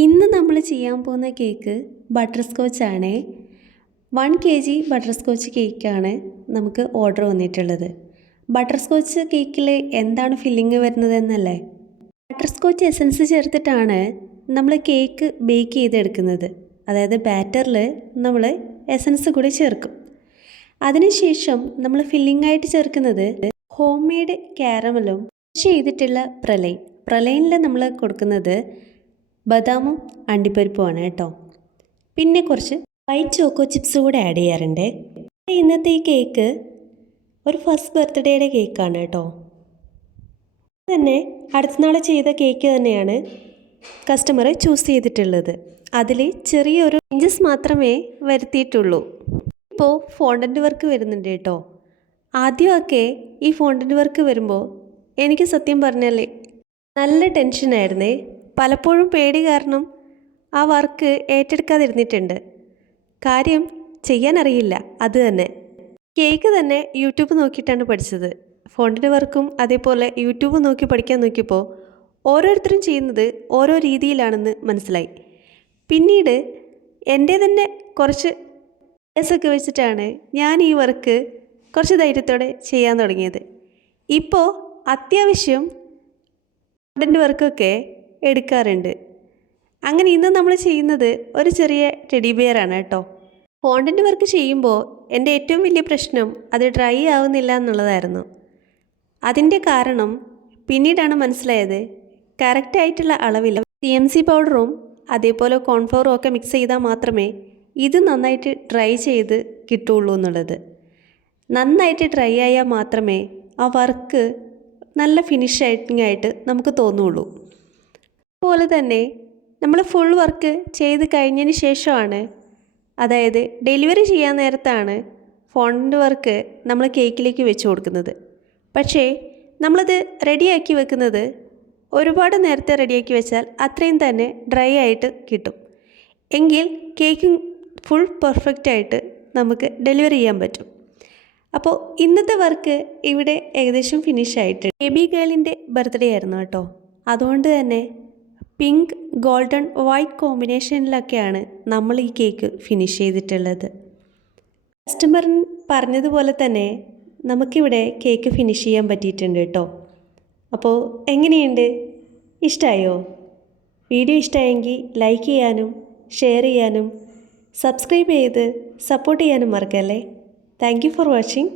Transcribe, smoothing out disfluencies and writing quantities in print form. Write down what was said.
ഇന്ന് നമ്മൾ ചെയ്യാൻ പോകുന്ന കേക്ക് ബട്ടർ സ്കോച്ച് ആണേ. 1 kg ബട്ടർ സ്കോച്ച് കേക്കാണ് നമുക്ക് ഓർഡർ വന്നിട്ടുള്ളത്. ബട്ടർ സ്കോച്ച് കേക്കിൽ എന്താണ് ഫില്ലിങ് വരുന്നത് എന്നല്ലേ? ബട്ടർ സ്കോച്ച് എസൻസ് ചേർത്തിട്ടാണ് നമ്മൾ കേക്ക് ബേക്ക് ചെയ്തെടുക്കുന്നത്. അതായത് ബാറ്ററിൽ നമ്മൾ എസൻസ് കൂടി ചേർക്കും. അതിനുശേഷം നമ്മൾ ഫില്ലിംഗ് ആയിട്ട് ചേർക്കുന്നത് ഹോം മെയ്ഡ് കാരമലും ചെയ്തിട്ടുള്ള പ്രലൈനിൽ നമ്മൾ കൊടുക്കുന്നത് ബദാമും അണ്ടിപ്പരിപ്പുമാണ് കേട്ടോ. പിന്നെ കുറച്ച് വൈറ്റ് ചോക്കോ ചിപ്സ് കൂടെ ആഡ് ചെയ്യാറുണ്ട്. ഇന്നത്തെ ഈ കേക്ക് ഒരു ഫസ്റ്റ് ബർത്ത്ഡേയുടെ കേക്കാണ് കേട്ടോ. തന്നെ അടുത്ത നാൾ ചെയ്ത കേക്ക് തന്നെയാണ് കസ്റ്റമർ ചൂസ് ചെയ്തിട്ടുള്ളത്. അതിൽ ചെറിയൊരു ചേഞ്ചസ് മാത്രമേ വരുത്തിയിട്ടുള്ളൂ. ഇപ്പോൾ ഫോണ്ടൻ്റ് വർക്ക് വരുന്നുണ്ട് കേട്ടോ. ആദ്യമൊക്കെ ഈ ഫോണ്ടൻ്റ് വർക്ക് വരുമ്പോൾ എനിക്ക് സത്യം പറഞ്ഞാൽ നല്ല ടെൻഷനായിരുന്നേ. പലപ്പോഴും പേടി കാരണം ആ വർക്ക് ഏറ്റെടുക്കാതിരുന്നിട്ടുണ്ട്. കാര്യം ചെയ്യാനറിയില്ല. അത് തന്നെ കേക്ക് തന്നെ യൂട്യൂബ് നോക്കിയിട്ടാണ് പഠിച്ചത്. ഫോണ്ടിൻ്റെ വർക്കും അതേപോലെ യൂട്യൂബ് നോക്കി പഠിക്കാൻ നോക്കിയപ്പോൾ ഓരോരുത്തരും ചെയ്യുന്നത് ഓരോ രീതിയിലാണെന്ന് മനസ്സിലായി. പിന്നീട് എൻ്റെ തന്നെ കുറച്ച് ഒക്കെ വെച്ചിട്ടാണ് ഞാൻ ഈ വർക്ക് കുറച്ച് ധൈര്യത്തോടെ ചെയ്യാൻ തുടങ്ങിയത്. ഇപ്പോൾ അത്യാവശ്യം ഫോണ്ടൻ്റ് വർക്കൊക്കെ എടുക്കാറുണ്ട്. അങ്ങനെ ഇന്ന് നമ്മൾ ചെയ്യുന്നത് ഒരു ചെറിയ ടെഡി ബിയറാണ് കേട്ടോ. ഫോണ്ടൻ്റ് വർക്ക് ചെയ്യുമ്പോൾ എൻ്റെ ഏറ്റവും വലിയ പ്രശ്നം അത് ഡ്രൈ ആവുന്നില്ല എന്നുള്ളതായിരുന്നു. അതിൻ്റെ കാരണം പിന്നീടാണ് മനസ്സിലായത്. കറക്റ്റായിട്ടുള്ള അളവിൽ CMC പൗഡറും അതേപോലെ കോൺഫ്ലവറും ഒക്കെ മിക്സ് ചെയ്താൽ മാത്രമേ ഇത് നന്നായിട്ട് ഡ്രൈ ചെയ്ത് കിട്ടുള്ളൂ എന്നുള്ളത്. നന്നായിട്ട് ഡ്രൈ ആയാൽ മാത്രമേ ആ വർക്ക് നല്ല ഫിനിഷ് ആയിട്ട് നമുക്ക് തോന്നുള്ളൂ. അതുപോലെ തന്നെ നമ്മൾ ഫുൾ വർക്ക് ചെയ്ത് കഴിഞ്ഞതിന് ശേഷമാണ്, അതായത് ഡെലിവറി ചെയ്യാൻ നേരത്താണ് ഫോണ്ടൻ്റ് വർക്ക് നമ്മൾ കേക്കിലേക്ക് വെച്ച് കൊടുക്കുന്നത്. പക്ഷേ നമ്മളത് റെഡിയാക്കി വെക്കുന്നത് ഒരുപാട് നേരത്തെ റെഡിയാക്കി വെച്ചാൽ അത്രയും തന്നെ ഡ്രൈ ആയിട്ട് കിട്ടും. എങ്കിൽ കേക്ക് ഫുൾ പെർഫെക്റ്റായിട്ട് നമുക്ക് ഡെലിവറി ചെയ്യാൻ പറ്റും. അപ്പോൾ ഇന്നത്തെ വർക്ക് ഇവിടെ ഏകദേശം ഫിനിഷായിട്ട്. ബേബി ഗേളിൻ്റെ ബർത്ത്ഡേ ആയിരുന്നു കേട്ടോ. അതുകൊണ്ട് തന്നെ പിങ്ക് ഗോൾഡൻ വൈറ്റ് കോമ്പിനേഷനിലൊക്കെയാണ് നമ്മൾ ഈ കേക്ക് ഫിനിഷ് ചെയ്തിട്ടുള്ളത്. കസ്റ്റമർ പറഞ്ഞതുപോലെ തന്നെ നമുക്കിവിടെ കേക്ക് ഫിനിഷ് ചെയ്യാൻ പറ്റിയിട്ടുണ്ട് കേട്ടോ. അപ്പോൾ എങ്ങനെയുണ്ട്? ഇഷ്ടമായോ? വീഡിയോ ഇഷ്ടമായെങ്കിൽ ലൈക്ക് ചെയ്യാനും ഷെയർ ചെയ്യാനും സബ്സ്ക്രൈബ് ചെയ്ത് സപ്പോർട്ട് ചെയ്യാനും മറക്കല്ലേ. Thank you for watching.